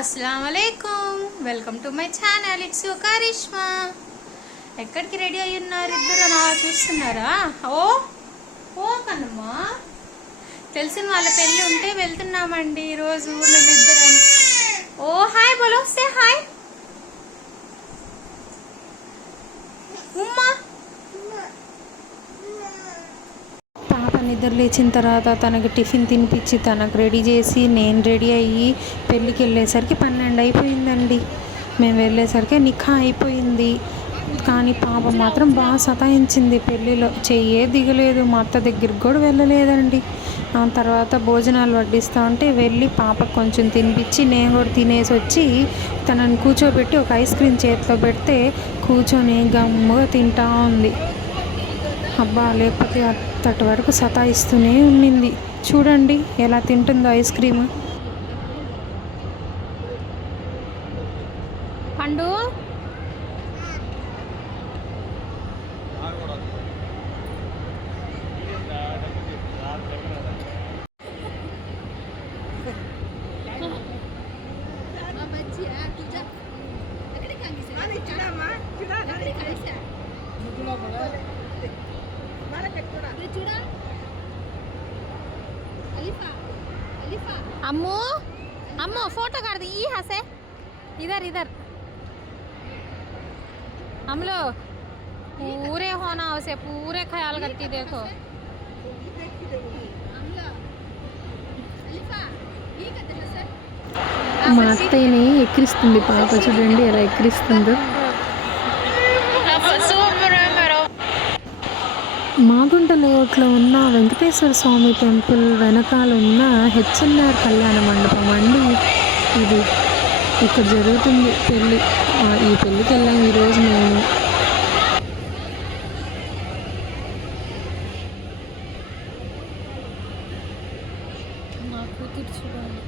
अस्सलाम वालेकुम welcome to my channel it's you Karishma. ఎక్కడికి రెడీ అయ్యి ఉన్నారు ఇద్దరు? నా చూస్తున్నారా? ఓ ఓ కన్నమ్మా, తెలిసిన వాళ్ళ పెళ్ళి ఉంటే వెళ్తున్నామండి ఈరోజు మేమిద్దరం. ఓ హాయ్ బోలో, సే హాయ్. ఉమ్మా పాప నిద్ర లేచిన తర్వాత తనకి టిఫిన్ తినిపించి తనకు రెడీ చేసి నేను రెడీ అయ్యి పెళ్ళికి వెళ్ళేసరికి 12 అయిపోయిందండి. మేము వెళ్ళేసరికి నిఖా అయిపోయింది. కానీ పాప మాత్రం బాగా సతాయించింది పెళ్ళిలో. చెయ్యే దిగలేదు, మా అత్త దగ్గరికి కూడా వెళ్ళలేదండి. ఆ తర్వాత భోజనాలు వడ్డిస్తూ ఉంటే వెళ్ళి పాపకు కొంచెం తినిపించి నేను కూడా తినేసి వచ్చి తనని కూర్చోబెట్టి ఒక ఐస్ క్రీమ్ చేతిలో పెడితే కూర్చొని గమ్ముగా తింటా ఉంది. అబ్బా, లేకపోతే అత్తటి వరకు సతాయిస్తూనే ఉండింది. చూడండి ఎలా తింటుందో ఐస్ క్రీమ్. పండు अम्मू अम्मू फोटो कर दी यहाँ से, इधर इधर हम लोग पूरे होना उसे पूरे ख्याल करती देखो. మా అత్తయ్యని ఎక్కిరిస్తుంది పాప, చూడండి ఎలా ఎక్కిరిస్తుందో. మాగుంట లేఅవుట్లో ఉన్న వెంకటేశ్వర స్వామి టెంపుల్ వెనకాల ఉన్న హెచ్ఎన్ఆర్ కళ్యాణ మండపం అండి ఇది. ఇక్కడ జరుగుతుంది పెళ్ళి. ఈ పెళ్ళికి వెళ్ళాము ఈరోజు మేము. నా కూతురు చూడాలి.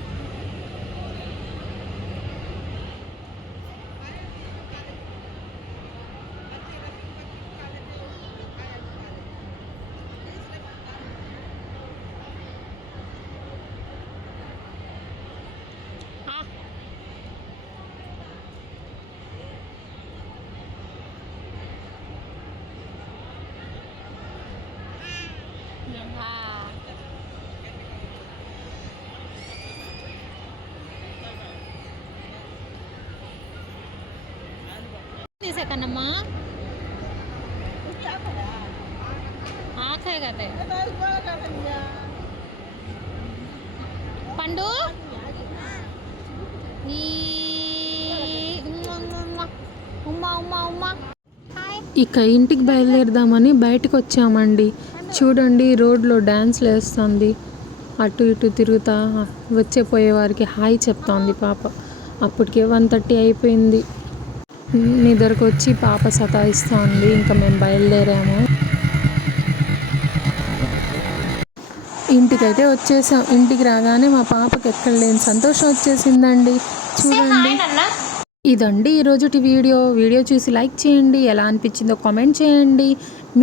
కన్నమ్మా ఆఖే కదే పండు ఇక ఇంటికి బయలుదేరదామని బయటకు వచ్చామండి. చూడండి రోడ్లో డ్యాన్స్లు వేస్తుంది, అటు ఇటు తిరుగుతా వచ్చే పోయే వారికి హాయ్ చెప్తోంది పాప. అప్పటికే 1:30 అయిపోయింది. నిద్రకు వచ్చి పాప సతాయిస్తోంది. ఇంకా మేము బయలుదేరాము. ఇంటికైతే వచ్చేసాం. ఇంటికి రాగానే మా పాపకి ఎక్కడ లేని సంతోషం వచ్చేసిందండి. చూడండి, ఇదండి ఈరోజుటి వీడియో చూసి లైక్ చేయండి. ఎలా అనిపించిందో కామెంట్ చేయండి.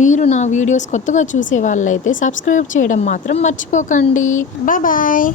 మీరు నా వీడియోస్ కొత్తగా చూసే వాళ్ళైతే సబ్స్క్రైబ్ చేయడం మాత్రం మర్చిపోకండి. బాయ్.